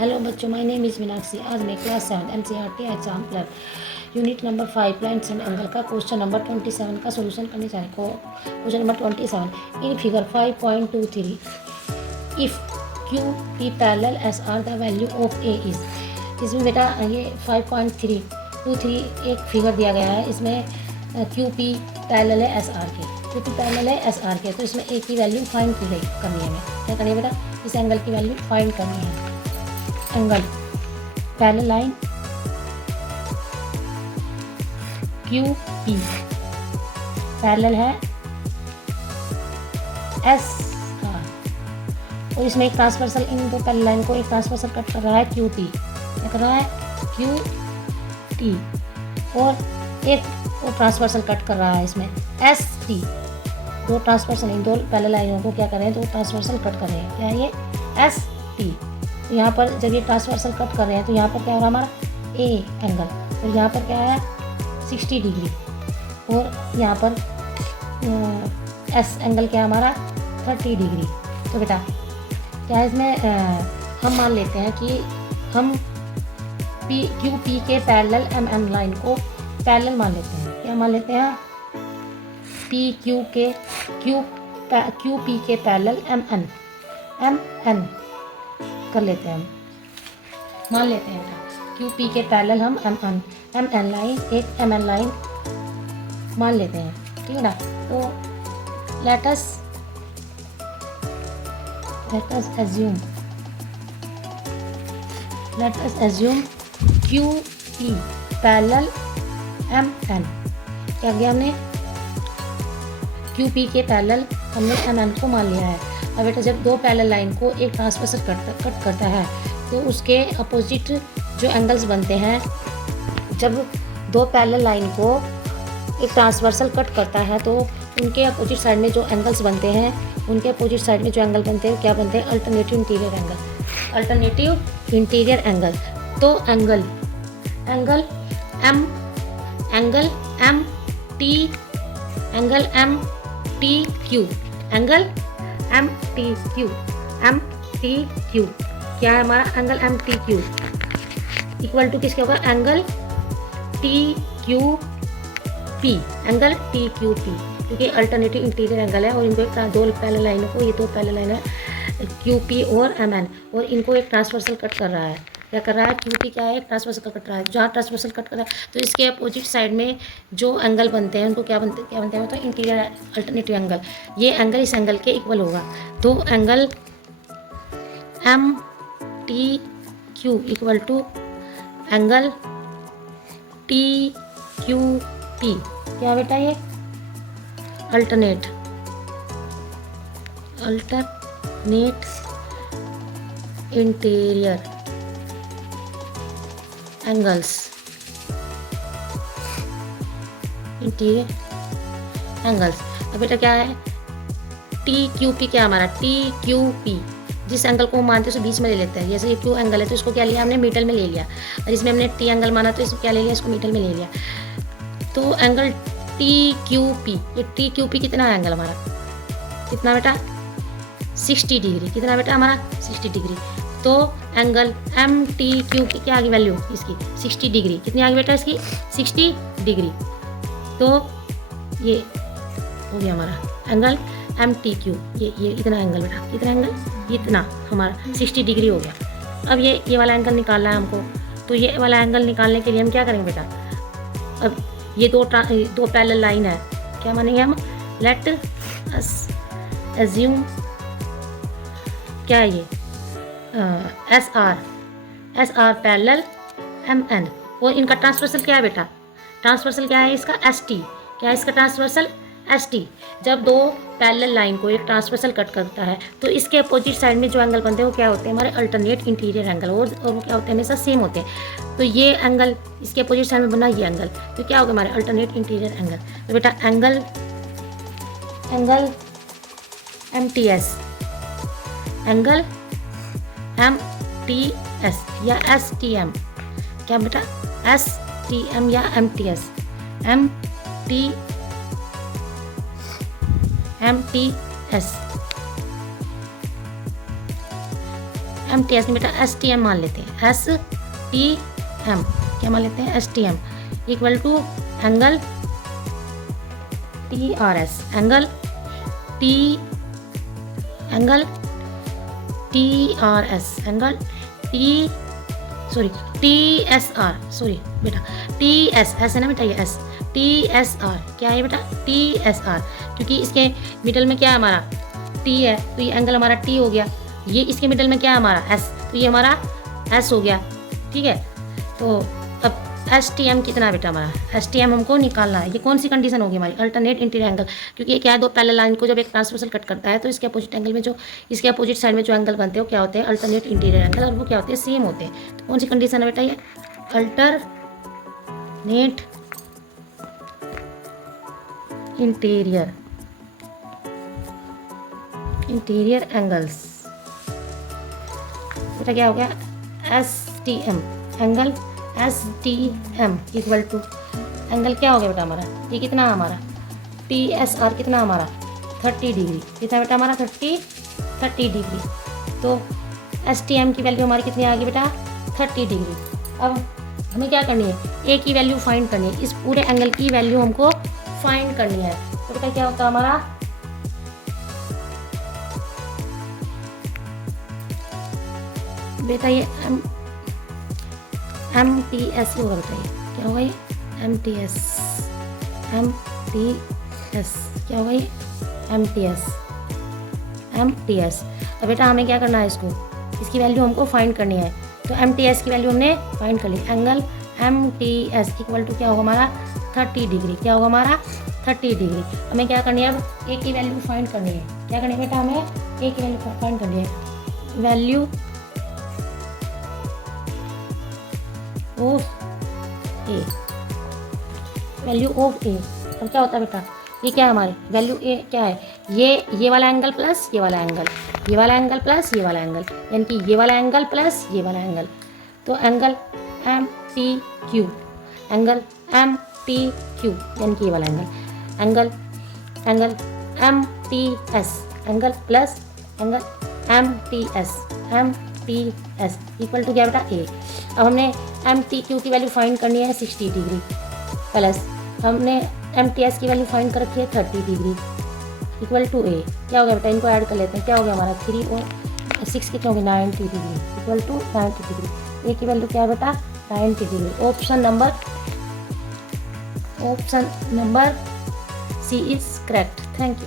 Hello बच्चों, my name is Meenakshi. आज मैं class 7 NCERT exam clerk unit number 5 plants and angle का question number 27 का सोल्यूशन करने जा रहे हैं। Question number 27 in figure 5.23 if Q P parallel S R the value of A is. इसमें बेटा ये 5.323 एक फिगर दिया गया है। इसमें क्यू पी पैरेलल है एस आर के, क्यू पी पैरेलल है एस आर के, तो इसमें ए की वैल्यू फाइंड की गई करनी है। हमें क्या करनी है बेटा, इस एंगल की वैल्यू फाइंड करनी है। Angle parallel line Q P parallel है एस आर और इसमें एक ट्रांसवर्सल, इन दो पैरेलल लाइन को एक ट्रांसवर्सल कट कर रहा है क्यू टी, क्या कर रहा है क्यू टी, और एक और ट्रांसवर्सल कट कर रहा है इसमें एस टी। दो ट्रांसवर्सल, इन दो पैरेलल लाइनों को क्या कर रहे हैं, दो ट्रांसवर्सल कट कर रहे हैं। क्या है ये एस टी। तो यहाँ पर जब ये ट्रांसवर्सल कट कर रहे हैं तो यहाँ पर क्या हो रहा है हमारा ए एंगल, और यहाँ पर क्या है 60 डिग्री, और यहाँ पर एस एंगल क्या है हमारा 30 डिग्री। तो बेटा क्या है इसमें हम मान लेते हैं कि हम पी क्यू पी के पैरेलल एम एन लाइन को पैरेलल मान लेते हैं। क्या मान लेते हैं, पी क्यू के क्यू पी के पैरेलल एम एन कर लेते हैं, हम मान लेते हैं बेटा क्यू पी के पैरेलल हम एम एन लाइन, एक एम एन लाइन मान लेते हैं, ठीक है ना। तो let us assume Q P parallel M N. क्या किया हमने, क्यू पी के पैरेलल हमने एम एन को मान लिया है। अब बेटा जब दो पैरेलल लाइन को एक ट्रांसवर्सल कट करता है तो उसके अपोजिट जो एंगल्स बनते हैं, जब दो पैरेलल लाइन को एक ट्रांसवर्सल कट करता है तो उनके अपोजिट साइड में जो एंगल्स बनते हैं, उनके अपोजिट साइड में जो एंगल बनते हैं क्या बनते हैं, alternative interior angle, alternative interior angle. तो angle M T Q, angle M T Q क्या है हमारा, angle M T Q equal to किसके होगा, angle T Q P, angle T Q P, क्योंकि अल्टरनेटिव इंटीरियर एंगल है और इनको एक दो पैरेलल लाइनों को, ये दो पैरेलल लाइन है क्यू पी और एम एन, और इनको एक ट्रांसवर्सल कट कर रहा है। क्या कर रहा है, क्यू पी क्या है, एक ट्रांसवर्सल कट रहा है। जहाँ ट्रांसवर्सल कट कर रहा है तो इसके अपोजिट साइड में जो एंगल बनते हैं उनको क्या बनते हैं, तो इंटीरियर अल्टरनेटिव एंगल। ये एंगल इस एंगल के इक्वल होगा। तो angle M T Q equal to angle T Q P, क्या बेटा ये अल्टरनेट इंटीरियर एंगल्स, अब बेटा क्या है टी क्यू पी, क्या हमारा टी क्यू पी, जिस एंगल को मानते हैं उसे बीच में ले लेते हैं। जैसे ये क्यू एंगल है तो इसको क्या लिया हमने, मिडल में ले लिया, और इसमें हमने टी एंगल माना तो इसको क्या ले लिया, इसको मिडल में ले लिया। तो एंगल टी क्यू पी, ये टी क्यू पी कितना है एंगल हमारा, कितना बेटा 60 डिग्री, कितना बेटा हमारा 60 डिग्री। तो एंगल एम टी क्यू की क्या आ गई वैल्यू इसकी 60 डिग्री, कितनी आ गई बेटा इसकी 60 डिग्री। तो ये हो गया हमारा एंगल एम टी क्यू, ये इतना एंगल बेटा, कितना एंगल, इतना हमारा 60 डिग्री हो गया। अब ये वाला एंगल निकालना है हमको, तो ये वाला एंगल निकालने के लिए हम क्या करेंगे बेटा, अब ये दो पैरेलल लाइन है, क्या मानेंगे हम, लेट अस एज्यूम क्या है ये S R parallel M N, और इनका ट्रांसवर्सल क्या है बेटा, ट्रांसवर्सल क्या है इसका एस टी, क्या है इसका ट्रांसवर्सल एस टी। जब दो पैरेलल लाइन को एक ट्रांसवर्सल कट करता है तो इसके अपोजिट साइड में जो एंगल बनते हैं वो क्या होते हैं, हमारे अल्टरनेट इंटीरियर एंगल, और वो क्या होते हैं, हमेशा सेम होते हैं। तो ये एंगल इसके अपोजिट साइड में बना ये एंगल, तो क्या होगा हमारे अल्टरनेट इंटीरियर एंगल। तो बेटा angle M T S, angle M T S या एस टी एम, क्या बेटा एस टी एम या M T S, M T S M T S नहीं बेटा, एस टी एम मान लेते हैं, एस टी एम क्या मान लेते हैं, S T M equal to angle T R S, angle T R S, angle T S R, sorry बेटा टी एस है ना बेटा, ये एस टी एस आर क्या है बेटा, टी एस आर, क्योंकि इसके मिडल में क्या है हमारा टी है, तो ये एंगल हमारा टी हो गया, ये इसके मिडल में क्या है हमारा एस, तो ये हमारा एस हो गया, ठीक है। तो अब एस टी एम कितना बेटा हमारा, एस टी एम हमको निकालना है। ये कौन सी कंडीशन होगी हमारी, अल्टरनेट इंटीरियर एंगल, क्योंकि ये क्या है, दो पैरेलल लाइन को जब एक ट्रांसवर्सल कट करता है तो इसके अपोजिट एंगल में जो इसके अपोजिट साइड में जो एंगल बनते हैं वो क्या होते हैं, अल्टरनेट इंटीरियर एंगल, और वो क्या होते हैं, सेम होते हैं। तो कौन सी कंडीशन है बेटा, ये अल्टरनेट इंटीरियर एंगल्स, बेटा क्या हो गया, S T M, angle S T M equal to angle क्या हो गया बेटा हमारा, ये कितना हमारा टी एस आर कितना हमारा 30 डिग्री, कितना बेटा हमारा 30 डिग्री। तो एस टी एम की वैल्यू हमारी कितनी आ गई बेटा 30 डिग्री। अब हमें क्या करनी है, ए की वैल्यू फाइंड करनी है, इस पूरे एंगल की वैल्यू हमको फाइंड करनी है। तो बेटा क्या होता है हमारा, बेटा ये एम टी एस ही होगा बेटा, ये क्या होगा, ये एम टी एस क्या होगा, ये एम टी एस। अब बेटा हमें क्या करना है, इसकी वैल्यू हमको फाइंड करनी है। तो एम टी एस की वैल्यू हमने फाइंड कर ली, angle M T S equal to क्या होगा हमारा 30 डिग्री, क्या होगा हमारा 30 डिग्री। हमें क्या करनी है, अब ए की वैल्यू फाइंड करनी है, क्या करनी है बेटा, हमें ए की वैल्यू फाइंड करनी है, वैल्यू ऑफ ए। अब क्या होता है बेटा, ये क्या है हमारे वैल्यू ए क्या है, ये वाला एंगल प्लस ये वाला एंगल, ये वाला एंगल प्लस ये वाला एंगल, यानी कि ये वाला एंगल प्लस ये वाला एंगल। तो angle M T Q, angle M T Q यानी कि ये वाला angle M T S, angle plus angle M T S equal to क्या बेटा ए। अब हमने एम टी क्यू की वैल्यू फाइंड करनी है 60 डिग्री, प्लस हमने एम टी एस की वैल्यू फाइंड कर रखी है 30 डिग्री इक्वल टू ए। क्या हो गया बेटा, इनको ऐड कर लेते हैं, क्या हो गया हमारा 3 और 6 कितना हो गया 90 degree equal to 90 degree. A की वैल्यू क्या है बेटा 90 degree. Option number C is correct. Thank you.